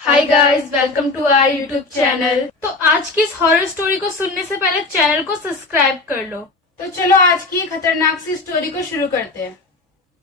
Hi guys, welcome to our YouTube channel. तो आज की इस हॉरर स्टोरी को सुनने से पहले चैनल को सब्सक्राइब कर लो। तो चलो आज की खतरनाक सी स्टोरी को शुरू करते हैं।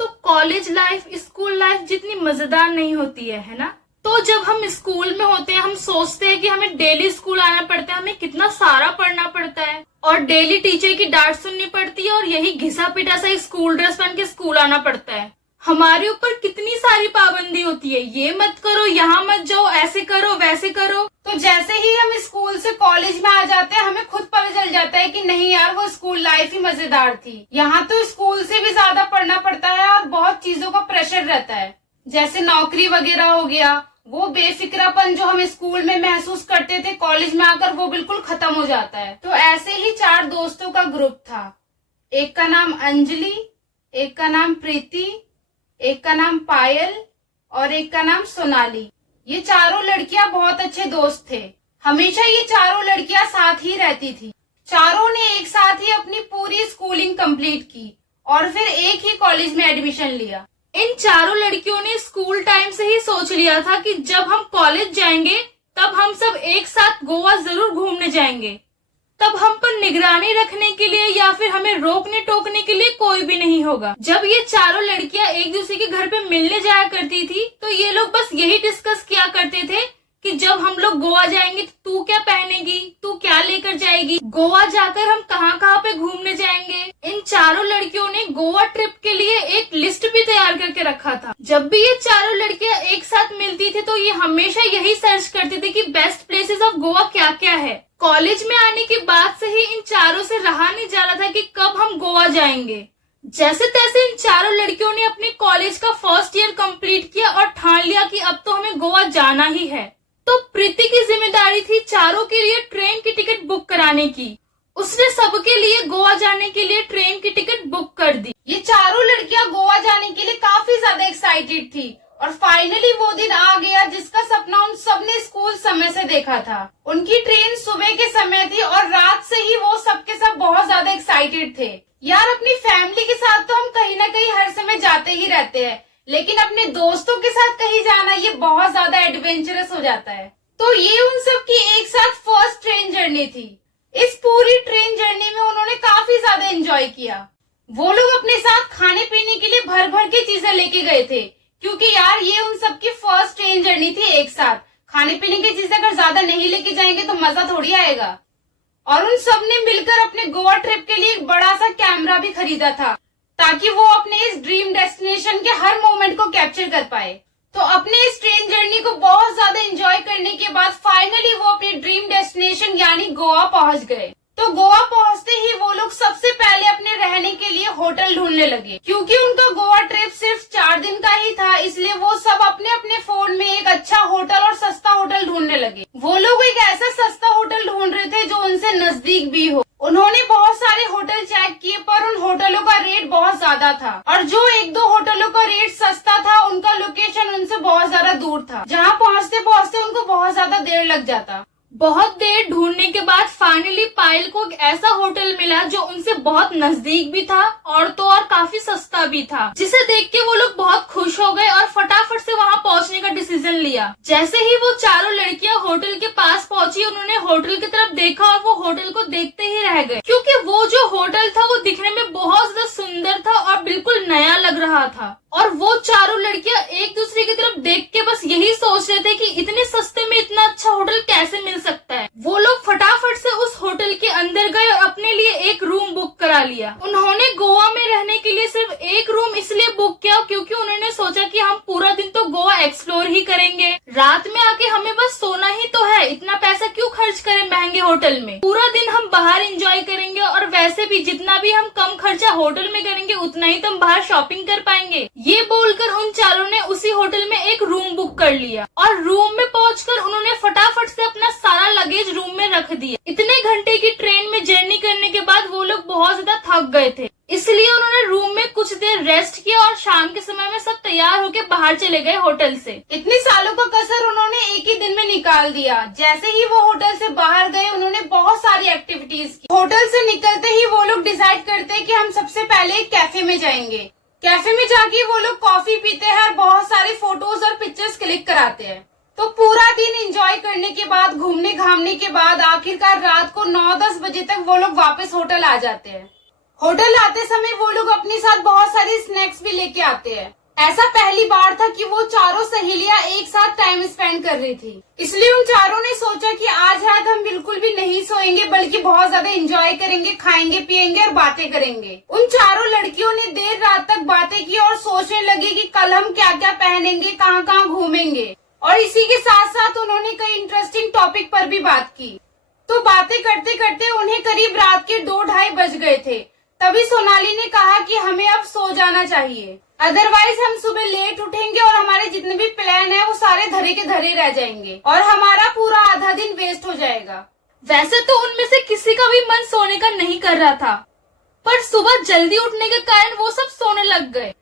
तो कॉलेज लाइफ, स्कूल लाइफ जितनी मजेदार नहीं होती है ना। तो जब हम स्कूल में होते हैं हम सोचते हैं कि हमें डेली स्कूल आना पड़ता है, हमें कितना सारा पढ़ना पड़ता है और डेली टीचर की डांट सुननी पड़ती है और यही घिसा पिटा सा स्कूल ड्रेस पहन के स्कूल आना पड़ता है। हमारे ऊपर कितनी सारी पाबंदी होती है, ये मत करो, यहाँ मत जाओ, ऐसे करो वैसे करो। तो जैसे ही हम स्कूल से कॉलेज में आ जाते हैं हमें खुद पता चल जाता है कि नहीं यार, वो स्कूल लाइफ ही मजेदार थी। यहाँ तो स्कूल से भी ज्यादा पढ़ना पड़ता है और बहुत चीजों का प्रेशर रहता है, जैसे नौकरी वगैरह हो गया। वो बेफिक्रापन जो हम स्कूल में महसूस करते थे कॉलेज में आकर वो बिल्कुल खत्म हो जाता है। तो ऐसे ही 4 दोस्तों का ग्रुप था। एक का नाम अंजलि, एक का नाम प्रीति, एक का नाम पायल और एक का नाम सोनाली। ये चारों लड़कियां बहुत अच्छे दोस्त थे। हमेशा ये चारों लड़कियां साथ ही रहती थी। चारों ने एक साथ ही अपनी पूरी स्कूलिंग कंप्लीट की और फिर एक ही कॉलेज में एडमिशन लिया। इन चारों लड़कियों ने स्कूल टाइम से ही सोच लिया था कि जब हम कॉलेज जाएंगे तब हम सब एक साथ गोवा जरूर घूमने जाएंगे। तब हम पर निगरानी रखने के लिए या फिर हमें रोकने टोकने के लिए कोई भी नहीं होगा। जब ये चारों लड़कियां एक दूसरे के घर पे मिलने जाया करती थी तो ये लोग बस यही डिस्कस किया करते थे कि जब हम लोग गोवा जाएंगे तो तू क्या पहनेगी, तू क्या लेकर जाएगी, गोवा जाकर हम कहाँ कहाँ पे घूमने जाएंगे। इन चारों लड़कियों ने गोवा ट्रिप के लिए एक लिस्ट भी तैयार करके रखा था। जब भी ये चारों लड़कियां एक साथ मिलती थी तो ये हमेशा यही सर्च करती थी कि बेस्ट प्लेसेस ऑफ गोवा क्या क्या है। कॉलेज में आने के बाद से ही इन चारों से रहा नहीं जा रहा था कि कब हम गोवा जाएंगे। जैसे तैसे इन चारों लड़कियों ने अपने कॉलेज का फर्स्ट ईयर कंप्लीट किया और ठान लिया कि अब तो हमें गोवा जाना ही है। तो प्रीति की जिम्मेदारी थी चारों के लिए ट्रेन की टिकट बुक कराने की। उसने सबके लिए गोवा जाने के लिए ट्रेन की टिकट बुक कर दी। ये चारों लड़कियां गोवा जाने के लिए काफी ज्यादा एक्साइटेड थी और फाइनली वो दिन आ गया जिसका सपना उन सबने स्कूल समय से देखा था। उनकी ट्रेन सुबह के समय थी और रात से ही वो सबके सब बहुत ज्यादा एक्साइटेड थे। यार, अपनी फैमिली के साथ तो हम कहीं ना कहीं हर समय जाते ही रहते हैं, लेकिन अपने दोस्तों के साथ कहीं जाना ये बहुत ज्यादा एडवेंचरस हो जाता है। तो ये उन सब की एक साथ फर्स्ट ट्रेन जर्नी थी। इस पूरी ट्रेन जर्नी में उन्होंने काफी ज्यादा एंजॉय किया। वो लोग अपने साथ खाने पीने के लिए भर भर के चीजें लेके गए थे, क्योंकि यार ये उन सब की फर्स्ट ट्रेन जर्नी थी एक साथ। खाने पीने की चीजें अगर ज्यादा नहीं लेके जाएंगे तो मजा थोड़ी आएगा। और उन सब ने मिलकर अपने गोवा ट्रिप के लिए एक बड़ा सा कैमरा भी खरीदा था ताकि वो अपने इस ड्रीम डेस्टिनेशन के हर मोमेंट को कैप्चर कर पाए। तो अपने इस ट्रेन जर्नी को बहुत ज्यादा एंजॉय करने के बाद फाइनली वो अपने ड्रीम डेस्टिनेशन यानी गोवा पहुंच गए। तो गोवा पहुंचते ही वो लोग सबसे पहले अपने रहने के लिए होटल ढूंढने लगे। क्योंकि उनका गोवा ट्रिप सिर्फ 4 दिन का ही था, इसलिए वो सब अपने अपने फोन में एक अच्छा होटल और सस्ता होटल ढूंढने लगे। वो लोग एक ऐसा सस्ता होटल ढूंढ रहे थे जो उनसे नजदीक भी हो। उन्होंने बहुत सारे होटल चेक किए पर उन होटलों का रेट बहुत ज्यादा था और जो 1-2 होटलों का रेट सस्ता था उनका लोकेशन उनसे बहुत ज्यादा दूर था, जहाँ पहुँचते पहुँचते उनको बहुत ज्यादा देर लग जाता। बहुत देर ढूंढने के बाद फाइनली पायल को एक ऐसा होटल मिला जो उनसे बहुत नजदीक भी था और तो और काफी सस्ता भी था, जिसे देख के वो लोग बहुत खुश हो गए और फटाफट से वहां पहुंचने का डिसीजन लिया। जैसे ही वो चारों लड़कियां होटल के पास पहुंची उन्होंने होटल की तरफ देखा और वो होटल को देखते ही रह गए, क्योंकि वो जो होटल था वो दिखने में बहुत ज्यादा सुंदर था और बिल्कुल नया लग रहा था। और वो चारों लड़कियां एक दूसरे की तरफ देख के बस यही सोच रहे थे कि इतने सस्ते में इतना अच्छा होटल कैसे मिल सकता है। वो लोग फटाफट से उस होटल के अंदर गए और अपने लिए एक रूम बुक करा लिया। उन्होंने गोवा में रहने के लिए सिर्फ एक रूम इसलिए बुक किया क्योंकि उन्होंने सोचा कि हम पूरा दिन तो गोवा एक्सप्लोर ही करेंगे, रात में आके हमें बस सोना ही तो है, इतना पैसा क्यों खर्च करें महंगे होटल में, पूरा दिन हम बाहर एंजॉय करेंगे और वैसे भी जितना भी हम कम खर्चा होटल में करेंगे उतना ही तो हम बाहर शॉपिंग कर पाएंगे। ये बोलकर उन चारों ने उसी होटल में एक रूम बुक कर लिया और रूम में पहुंचकर उन्होंने फटाफट से अपना सारा लगेज रूम में रख दिया। इतने घंटे की ट्रेन में जर्नी करने के बाद वो लोग बहुत ज्यादा थक गए थे, इसलिए उन्होंने रूम में कुछ देर रेस्ट किया और शाम के समय में सब तैयार होकर बाहर चले गए होटल से। इतने सालों का कसर उन्होंने एक ही दिन में निकाल दिया। जैसे ही वो होटल से बाहर गए उन्होंने बहुत सारी एक्टिविटीज की। होटल से निकलते ही वो लोग डिसाइड करते हैं कि हम सबसे पहले एक कैफे में जाएंगे। कैफे में जाके वो लोग कॉफी पीते हैं और बहुत सारे फोटोज और पिक्चर्स क्लिक कराते हैं। तो पूरा दिन एंजॉय करने के बाद, घूमने घामने के बाद आखिरकार रात को 9-10 बजे तक वो लोग वापस होटल आ जाते हैं। होटल आते समय वो लोग अपने साथ बहुत सारी स्नैक्स भी लेके आते हैं। ऐसा पहली बार था कि वो चारों सहेलियां एक साथ टाइम स्पेंड कर रही थी, इसलिए उन चारों ने सोचा कि आज रात हम बिल्कुल भी नहीं सोएंगे, बल्कि बहुत ज्यादा एंजॉय करेंगे, खाएंगे पिएंगे और बातें करेंगे। उन चारों लड़कियों ने देर रात तक बातें की और सोचने लगी कि कल हम क्या क्या पहनेंगे, कहाँ कहाँ घूमेंगे, और इसी के साथ साथ उन्होंने कई इंटरेस्टिंग टॉपिक पर भी बात की। तो बातें करते करते उन्हें करीब रात के 2-2:30 बज गए थे। तभी सोनाली ने कहा कि हमें अब सो जाना चाहिए, अदरवाइज हम सुबह लेट उठेंगे और हमारे जितने भी प्लान है वो सारे धरे के धरे रह जाएंगे और हमारा पूरा आधा दिन वेस्ट हो जाएगा। वैसे तो उनमें से किसी का भी मन सोने का नहीं कर रहा था, पर सुबह जल्दी उठने के कारण वो सब सोने लग गए।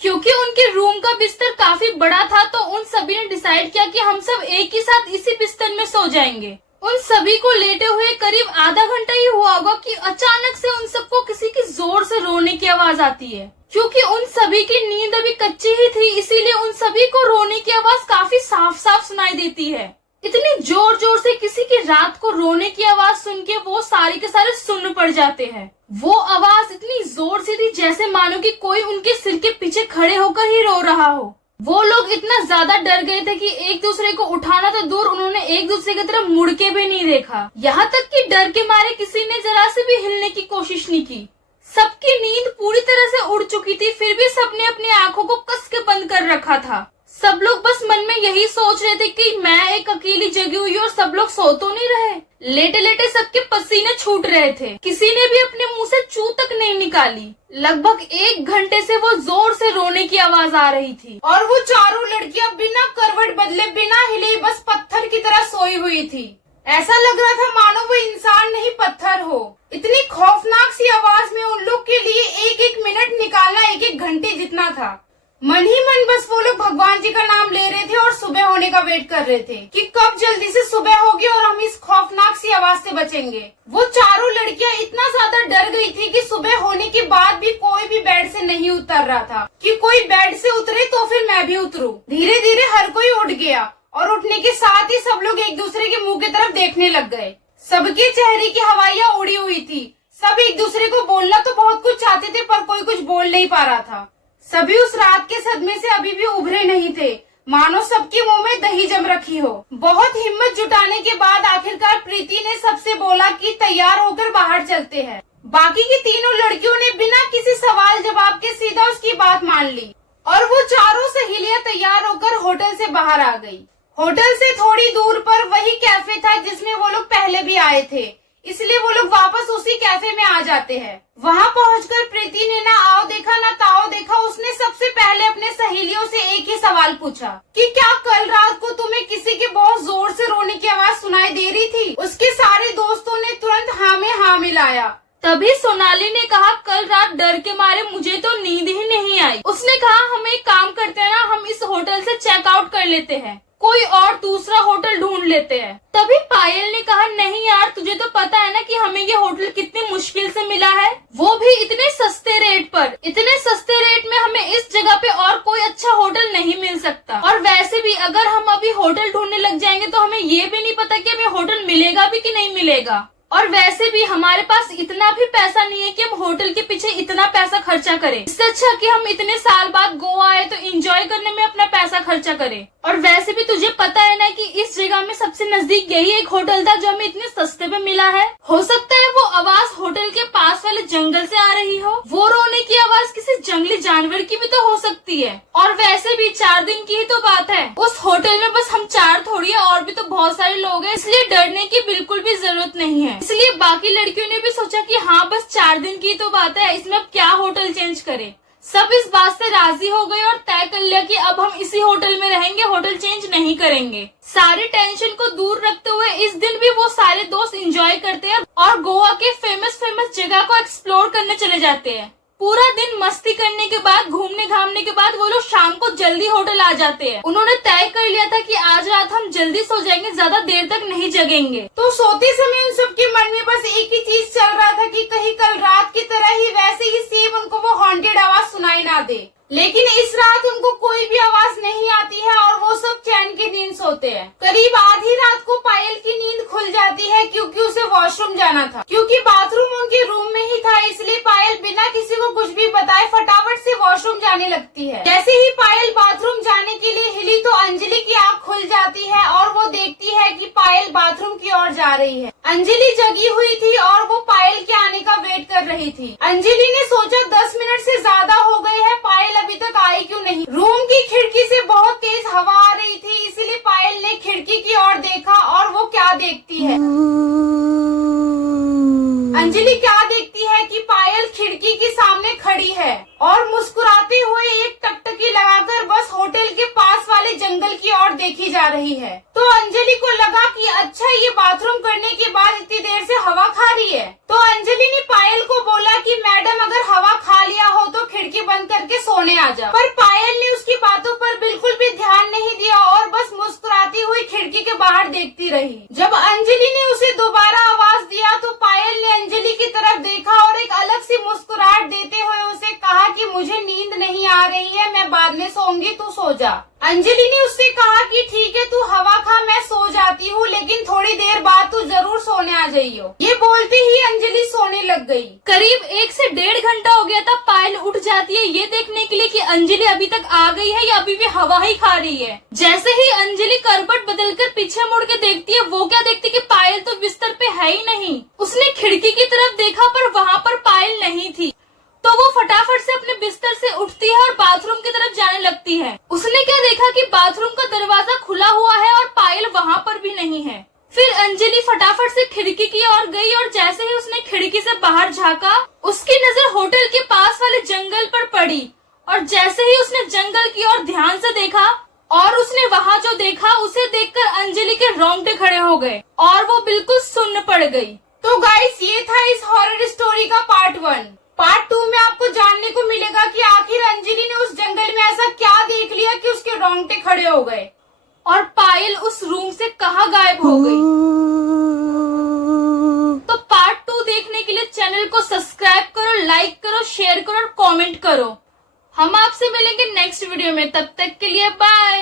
क्योंकि उनके रूम का बिस्तर काफी बड़ा था, तो उन सभी ने डिसाइड किया कि हम सब एक ही साथ इसी बिस्तर में सो जाएंगे। उन सभी को लेटे हुए करीब आधा घंटा ही हुआ होगा कि अचानक से उन सबको किसी की जोर से रोने की आवाज आती है। क्योंकि उन सभी की नींद अभी कच्ची ही थी, इसीलिए उन सभी को रोने की आवाज काफी साफ साफ सुनाई देती है। इतनी जोर जोर से किसी की रात को रोने की आवाज सुन के वो सारे के सारे सुन्न पड़ जाते हैं। वो आवाज इतनी जोर से थी जैसे मानो कि कोई उनके सिर के पीछे खड़े होकर ही रो रहा हो। वो लोग इतना ज्यादा डर गए थे कि एक दूसरे को उठाना तो दूर, उन्होंने एक दूसरे की तरफ मुड़ के भी नहीं देखा। यहाँ तक कि डर के मारे किसी ने जरा से भी हिलने की कोशिश नहीं की। सबकी नींद पूरी तरह से उड़ चुकी थी, फिर भी सबने अपनी आंखों को कस के बंद कर रखा था। सब लोग बस मन में यही सोच रहे थे कि मैं एक अकेली जगी हुई और सब लोग सो तो नहीं रहे। लेटे लेटे सबके पसीने छूट रहे थे, किसी ने भी अपने मुंह से चू तक नहीं निकाली। लगभग 1 घंटे से वो जोर से रोने की आवाज आ रही थी और वो चारों लड़कियां बिना करवट बदले, बिना हिले, बस पत्थर की तरह सोई हुई थी। ऐसा लग रहा था मानो वो इंसान नहीं पत्थर हो। इतनी खौफनाक सी आवाज में उन लोग के लिए 1-1 मिनट निकालना 1-1 घंटे जितना था। मन ही मन बस वो लोग भगवान जी का नाम ले रहे थे और सुबह होने का वेट कर रहे थे कि कब जल्दी से सुबह होगी और हम इस खौफनाक सी आवाज से बचेंगे। वो चारों लड़कियां इतना ज्यादा डर गई थी कि सुबह होने के बाद भी कोई भी बेड से नहीं उतर रहा था कि कोई बेड से उतरे तो फिर मैं भी उतरूं। धीरे धीरे हर कोई उठ गया और उठने के साथ ही सब लोग एक दूसरे के मुंह की तरफ देखने लग गए। सबके चेहरे की हवाइयां उड़ी हुई थी। सब एक दूसरे को बोलना तो बहुत कुछ चाहते थे, पर कोई कुछ बोल नहीं पा रहा था। सभी उस रात के सदमे से अभी भी उभरे नहीं थे, मानो सबके मुंह में दही जम रखी हो। बहुत हिम्मत जुटाने के बाद आखिरकार प्रीति ने सबसे बोला कि तैयार होकर बाहर चलते हैं। बाकी की तीनों लड़कियों ने बिना किसी सवाल जवाब के सीधा उसकी बात मान ली और वो चारों सहेलियां तैयार होकर होटल से बाहर आ गई। होटल से थोड़ी दूर पर वही कैफे था जिसमें वो लोग पहले भी आए थे, इसलिए वो लोग वापस उसी कैफे में आ जाते हैं। वहाँ पहुंचकर प्रीति ने ना आओ देखा ना ताओ देखा। उसने सबसे पहले अपने सहेलियों से एक ही सवाल पूछा कि क्या कल रात को तुम्हें किसी के बहुत जोर से रोने की आवाज सुनाई दे रही थी? उसके सारे दोस्तों ने तुरंत हाँ में हाँ मिलाया। तभी सोनाली ने कहा, कल रात डर के मारे मुझे तो नींद ही नहीं आई। उसने कहा, हम एक काम करते हैं ना, हम इस होटल से चेकआउट कर लेते हैं, कोई और दूसरा होटल ढूंढ लेते हैं। तभी पायल ने कहा, नहीं यार, तुझे तो पता है ना कि हमें ये होटल कितनी मुश्किल से मिला है, वो भी इतने सस्ते रेट पर। इतने सस्ते रेट में हमें इस जगह पे और कोई अच्छा होटल नहीं मिल सकता। और वैसे भी अगर हम अभी होटल ढूंढने लग जाएंगे तो हमें ये भी नहीं पता कि हमें होटल मिलेगा भी कि नहीं मिलेगा। और वैसे भी हमारे पास इतना भी पैसा नहीं है कि हम होटल के पीछे इतना पैसा खर्चा करें। इससे अच्छा कि हम इतने साल बाद गोवा आए तो एंजॉय करने में अपना पैसा खर्चा करें। और वैसे भी तुझे पता है ना कि इस जगह में सबसे नजदीक यही एक होटल था जो हमें इतने सस्ते पे मिला है। हो सकता है वो आवाज होटल के पास वाले जंगल से आ रही हो, वो रोने की आवाज किसी जंगली जानवर की भी तो हो सकती है। और वैसे भी 4 दिन की ही तो बात है, उस होटल में बस हम 4 थोड़ी है, और भी तो बहुत सारे लोग हैं, इसलिए डरने की बिल्कुल भी जरूरत नहीं है। इसलिए बाकी लड़कियों ने भी सोचा कि हाँ बस 4 दिन की तो बात है, इसमें अब क्या होटल चेंज करें। सब इस बात से राजी हो गए और तय कर लिया कि अब हम इसी होटल में रहेंगे, होटल चेंज नहीं करेंगे। सारे टेंशन को दूर रखते हुए इस दिन भी वो सारे दोस्त एंजॉय करते हैं और गोवा के फेमस जगह को एक्सप्लोर करने चले जाते हैं। पूरा दिन मस्ती करने के बाद, घूमने घामने के बाद वो लोग शाम को जल्दी होटल आ जाते हैं। उन्होंने तय कर लिया था कि आज रात हम जल्दी सो जाएंगे, ज्यादा देर तक नहीं जगेंगे। तो सोते समय उन सबके मन में बस एक ही चीज चल रहा था कि कहीं कल रात की तरह ही वैसे ही सेम उनको वो हॉन्टेड आवाज सुनाई ना दे। लेकिन इस रात उनको कोई भी आवाज नहीं आती है और वो सब चैन की नींद सोते हैं। करीब आधी रात को पायल की नींद खुल जाती है क्योंकि उसे वॉशरूम जाना था। क्योंकि बाथरूम उनके रूम में ही था, इसलिए पायल बिना किसी को कुछ भी बताए फटाफट से वॉशरूम जाने लगती है। जैसे ही पायल बाथरूम जाने के लिए हिली तो अंजलि की आँख खुल जाती है और वो देखती है कि पायल बाथरूम की ओर जा रही है। अंजलि जगी हुई थी और वो पायल के आने का वेट कर रही थी। अंजलि ने सोचा 10 मिनट से ज्यादा हो गए हैं, पायल अभी तक आई क्यों नहीं। रूम की खिड़की से बहुत तेज हवा आ रही थी, इसीलिए पायल ने खिड़की की ओर देखा और वो क्या देखती है, अंजलि क्या देखती है कि पायल खिड़की के सामने खड़ी है और मुस्कुराते हुए एक टकटकी लगाकर बस होटल के पास वाले जंगल की ओर देखी जा रही है। तो अंजलि को लगा कि अच्छा ये बाथरूम करने के बाद इतनी देर से हवा खा रही है। तो अंजलि ने पायल को बोला कि मैडम अगर हवा खा लिया हो तो खिड़की बंद करके सोने आ जा। पर पायल ने उसकी बातों पर बिल्कुल भी ध्यान नहीं दिया और बस मुस्कुराती हुई खिड़की के बाहर देखती रही। जब अंजलि ने उसे दोबारा आवाज दिया तो पायल ने अंजलि की तरफ देखा और एक अलग सी मुस्कुराहट देते हुए उसे कहा कि मुझे नींद नहीं आ रही है, मैं बाद में सोऊंगी, तू सो जा। अंजलि ने उससे कहा कि ठीक है तू हवा खा, मैं सो जाती हूँ, लेकिन थोड़ी देर बाद तू जरूर सोने आ जाइयो। ये बोलते ही अंजलि सोने लग गई। करीब 1 से 1.5 घंटा हो गया था। पायल उठ जाती है ये देखने के लिए कि अंजलि अभी तक आ गई है या अभी भी हवा ही खा रही है। जैसे ही अंजलि करवट बदलकर पीछे मुड़ के देखती है, वो क्या देखती कि पायल तो बिस्तर पे है ही नहीं। उसने खिड़की की तरफ देखा पर वहाँ पर पायल नहीं थी, तो वो फटाफट से अपने बिस्तर से उठती है और बाथरूम की तरफ जाने लगती है। उसने क्या देखा कि बाथरूम का दरवाजा खुला हुआ है और पायल वहाँ पर भी नहीं है। फिर अंजलि फटाफट से खिड़की की ओर गई और जैसे ही उसने खिड़की से बाहर झांका, उसकी नजर होटल के पास वाले जंगल पर पड़ी और जैसे ही उसने जंगल की ओर ध्यान से देखा और उसने वहाँ जो देखा उसे देखकर अंजलि के रोंगटे खड़े हो गए और वो बिल्कुल सुन्न पड़ गई। तो गाइस ये था इस हॉरर स्टोरी का पार्ट 1। पार्ट 2 में आपको जानने को मिलेगा कि आखिर अंजलि ने उस जंगल में ऐसा क्या देख लिया कि उसके रोंगटे खड़े हो गए और पायल उस रूम से कहाँ गायब हो गई। तो पार्ट 2 देखने के लिए चैनल को सब्सक्राइब करो, लाइक करो, शेयर करो और कमेंट करो। हम आपसे मिलेंगे नेक्स्ट वीडियो में, तब तक के लिए बाय।